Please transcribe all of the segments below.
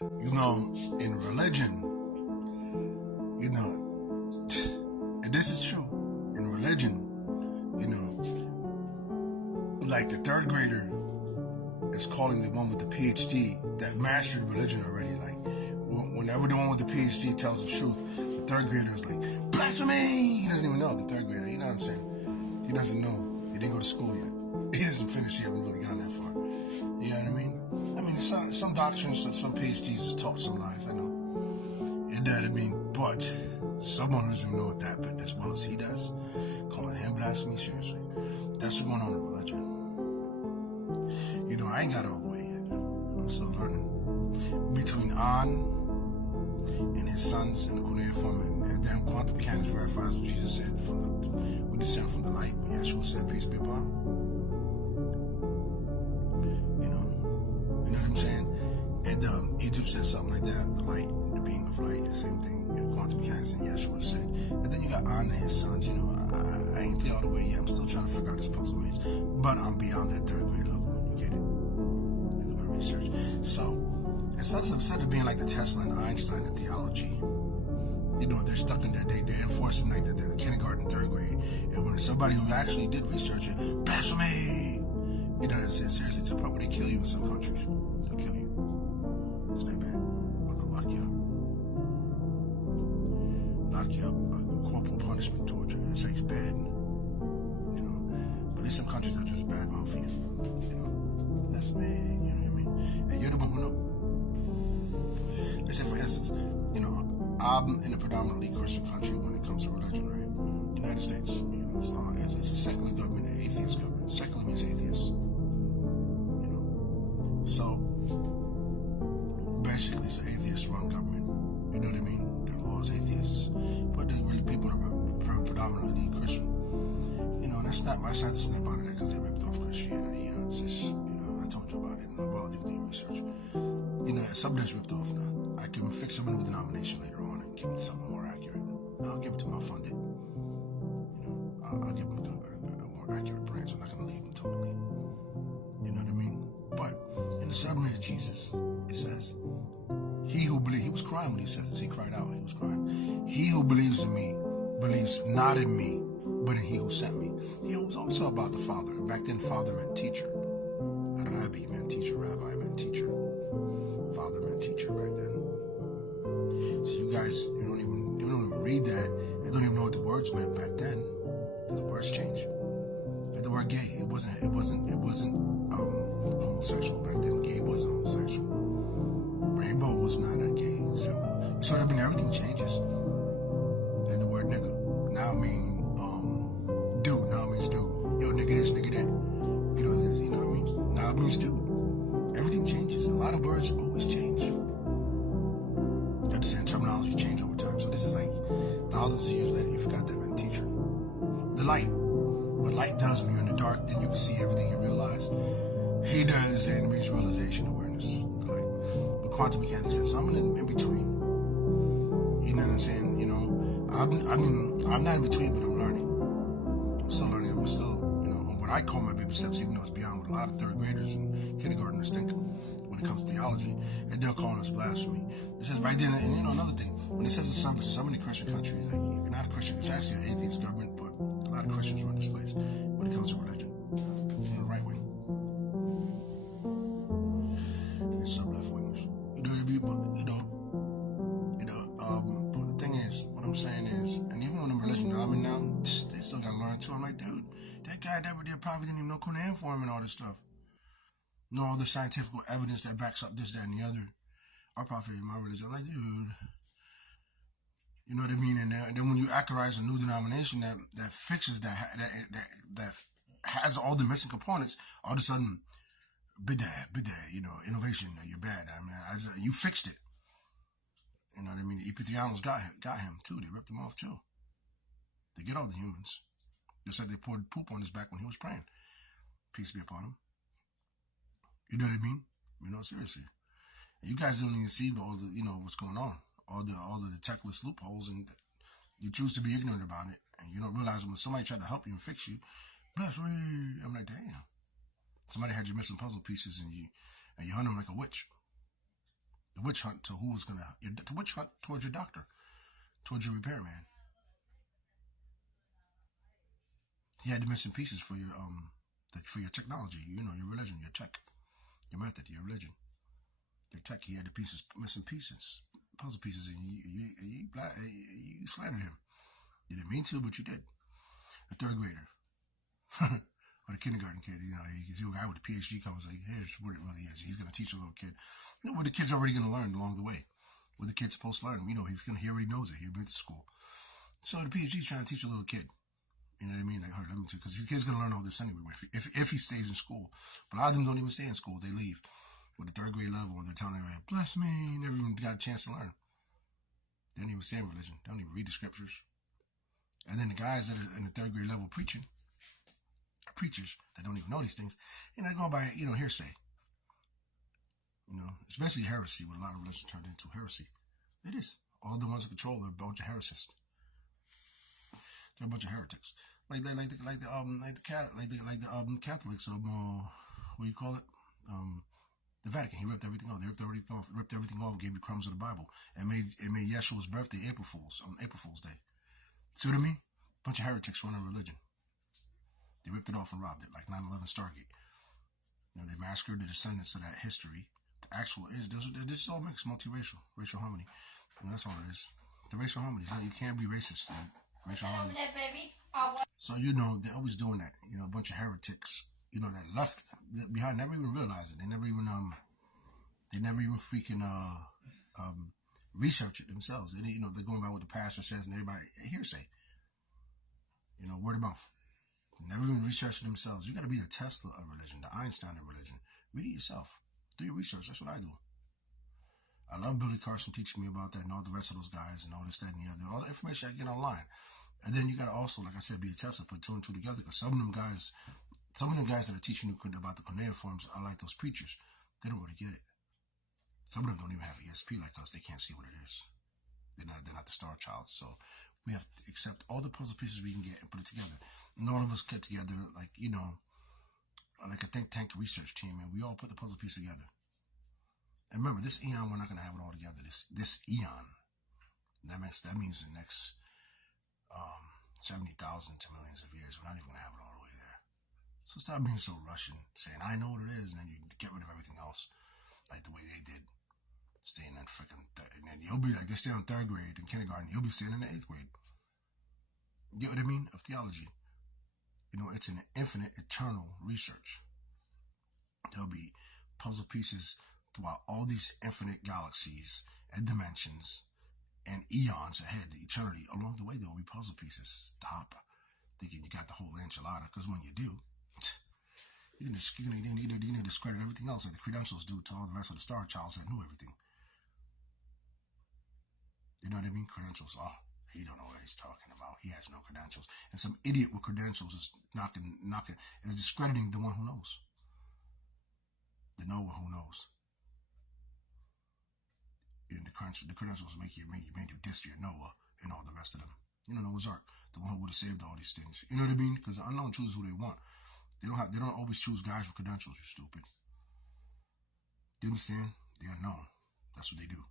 In religion, and this is true, in religion, like the third grader is calling the one with the PhD that mastered religion already. Like, whenever the one with the PhD tells the truth, the third grader is like, blasphemy! He doesn't even know, the third grader, you know what I'm saying? He doesn't know. He didn't go to school yet. He doesn't finish, he hasn't really gone that far. You know what I mean? Some doctrines, some PhDs taught some lies, I know. You know what I mean? But someone doesn't know what that, but as well as he does, calling him blasphemy, seriously. That's what's going on in religion. I ain't got it all the way yet. I'm still learning. Between An and his sons and the cuneiform and then quantum mechanics verifies what Jesus said we descend from the light. But Yeshua said, peace be upon him. You know what I'm saying? And Egypt said something like that, the light, the beam of light, the same thing. Quantum mechanics and Yeshua said. And then you got An and his sons. I ain't there all the way yet. I'm still trying to figure out this puzzle maze. But I'm beyond that third grade level. You get it? Research. So instead of being like the Tesla and Einstein in theology, they're stuck in that, they're enforcing like the kindergarten, third grade. And when somebody who actually did research it, blasphemy! You know what I'm saying? Seriously, to the point where they kill you in some countries. They'll kill you. It's that bad. Or they'll lock you up. Corporal punishment, torture. It's like bad. But there's some countries that are just bad mouth you. Blasphemy. And you're the one who know. Let's say, for instance, I'm in a predominantly Christian country when it comes to religion, right? United States, it's a secular government, an atheist government. Secular means atheist. So basically, it's an atheist-run government. You know what I mean? The law is atheists, but they're really people that are predominantly Christian. That's not. I decided to snap out of that because they ripped off Christianity. It's just. I told you about it in my biological research. Something that's ripped off now. I can fix a new denomination later on and give it something more accurate. I'll give it to my funded. I'll give them a more accurate branch. I'm not going to leave them totally. You know what I mean? But in the sermon of Jesus, it says, he who believes, he was crying when he said this. He cried out. He was crying. He who believes in me believes not in me, but in he who sent me. He was also about the Father. Back then, Father meant teacher. Rabbi meant teacher, rabbi meant teacher, father meant teacher back then. So you guys, you don't even read that and don't even know what the words meant back then. The words change. Like the word gay, it wasn't homosexual back then. Gay wasn't homosexual. Rainbow was not a gay symbol. So everything changes. And the word nigga now mean dude. Now it means dude. Yo, nigga this, nigga that. Now it means dude. Everything changes. A lot of words always change. Understand terminology change over time. So this is like thousands of years later. You forgot that meant teacher. The light. What light does when you're in the dark, then you can see everything you realize. He does, and it means realization, awareness. The light. But quantum mechanics says, so I'm in between. You know what I'm saying? I'm not in between, but I'm learning. I'm still learning. I'm still. I call my baby steps, even though it's beyond what a lot of third graders and kindergartners think when it comes to theology, and they're calling us blasphemy. This is right then, and another thing, when it says in so many Christian countries, like you're not a Christian, it's actually an atheist government, but a lot of Christians run this place when it comes to religion, the right wing, and some left wingers. But the thing is, what I'm saying is, and even when the religion I'm in now, they still gotta learn too. I'm like, dude. That guy that there probably didn't even know cuneiform and all this stuff. No other scientific evidence that backs up this, that, and the other. Our prophet in my religion. I'm like, dude. You know what I mean? And then when you acarize a new denomination that fixes that has all the missing components, all of a sudden, bidah, innovation, you're bad. You fixed it. You know what I mean? The Epitheanos got him too. They ripped him off too. They get all the humans. Just said they poured poop on his back when he was praying. Peace be upon him. You know what I mean? Seriously. And you guys don't even see all the, what's going on. All the checklist loopholes, and you choose to be ignorant about it. And you don't realize when somebody tried to help you and fix you, I'm like, damn. Somebody had you missing puzzle pieces and you hunt them like a witch. The witch hunt to who's gonna, the witch hunt towards your doctor, towards your repairman. He had the missing pieces for your technology, your religion, your tech, your method, your religion, your tech. He had the pieces, missing pieces, puzzle pieces, and you slandered him. You didn't mean to, but you did. A third grader. Or the kindergarten kid, you see a guy with a PhD comes like, here's what it really is. He's going to teach a little kid. What the kid's already going to learn along the way. What the kid's supposed to learn. He already knows it. He went to school. So the PhD's trying to teach a little kid. You know what I mean? Like, let me too, because the kid's going to learn all this anyway if he stays in school. But a lot of them don't even stay in school. They leave with the third grade level and they're telling everybody, bless me. Never even got a chance to learn. They don't even stay in religion. They don't even read the scriptures. And then the guys that are in the third grade level preachers that don't even know these things, they're going by, hearsay. Especially heresy, what a lot of religion turned into heresy. It is. All the ones in control are a bunch of heresists. They're a bunch of heretics. Like the Catholics, what do you call it? The Vatican. He ripped everything off. They ripped everything off, gave you crumbs of the Bible, and made Yeshua's birthday April Fool's Day. See what I mean? Bunch of heretics running religion. They ripped it off and robbed it, like 9/11 Stargate. They massacred the descendants of that history. The actual this is all mixed, multiracial, racial harmony. That's all it is. The racial harmony. You can't be racist. Racial harmony. So they're always doing that. A bunch of heretics. That left behind, never even realized it. They never even freaking research it themselves. They're going by what the pastor says and everybody hearsay. Word of mouth. Never even research it themselves. You got to be the Tesla of religion, the Einstein of religion. Read it yourself. Do your research. That's what I do. I love Billy Carson teaching me about that and all the rest of those guys and all this, that, and the other. All the information I get online. And then you got to also, like I said, be a Tesla, put two and two together. Because some of them guys that are teaching you about the cuneiforms are like those preachers. They don't really get it. Some of them don't even have ESP like us. They can't see what it is. They're not the star child. So we have to accept all the puzzle pieces we can get and put it together. And all of us get together, like a think tank research team, and we all put the puzzle piece together. And remember, this eon, we're not going to have it all together. This eon, that means the next 70,000 to millions of years, we're not even going to have it all the way there. So stop being so Russian, saying I know what it is, and then you get rid of everything else, like the way they did. Stay in that freaking, and then you'll be like, they stay in third grade in kindergarten, you'll be staying in the 8th grade. You get what I mean? Of theology. It's an infinite, eternal research. There'll be puzzle pieces throughout all these infinite galaxies and dimensions and eons ahead, the eternity. Along the way, there will be puzzle pieces. Stop thinking you got the whole enchilada, because when you do, you're going to discredit everything else like the credentials do to all the rest of the star childs that knew everything. You know what I mean? Credentials. Oh, he don't know what he's talking about. He has no credentials. And some idiot with credentials is is discrediting the one who knows. The knower who knows. And the credentials made you diss your Noah and all the rest of them. Noah's Ark, the one who would have saved all these things. You know what I mean? Because the unknown chooses who they want. They don't always choose guys with credentials, you stupid. You understand? The unknown. That's what they do.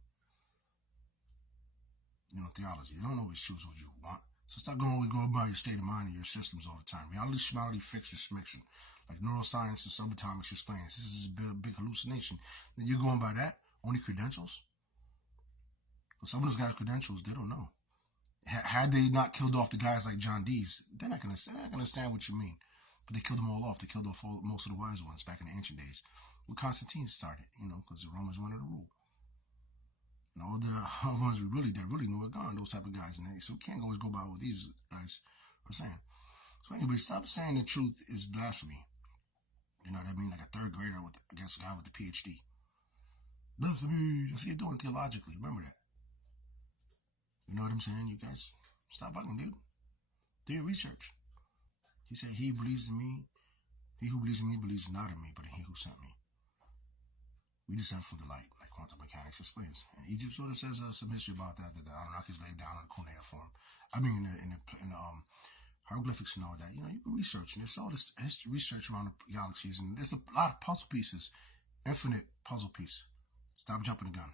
Theology. They don't always choose what you want. So stop going by your state of mind and your systems all the time. Reality, schmality, fiction, smiction. Like neuroscience and subatomics explains. This is a big hallucination. Then you're going by that? Only credentials? But some of those guys' credentials, they don't know. Had they not killed off the guys like John Dees, they're not going to understand what you mean. But they killed them all off. They killed off most of the wise ones back in the ancient days. When Constantine started, because the Romans wanted to rule. And all the ones that really knew are gone, those type of guys. So we can't always go by what these guys are saying. So anyway, stop saying the truth is blasphemy. You know what I mean? Like a third grader against a guy with a PhD. Blasphemy. That's what you're doing theologically. Remember that. You know what I'm saying? You guys, stop bugging, dude. Do your research. He said, he believes in me. He who believes in me believes not in me, but in he who sent me. We descend from the light, like quantum mechanics explains. And Egypt sort of says some history about that the Anunnakis laid down in the cuneiform. I mean, in the hieroglyphics and all that. You can research. And there's all this research around the galaxies. And there's a lot of puzzle pieces. Infinite puzzle piece. Stop jumping the gun.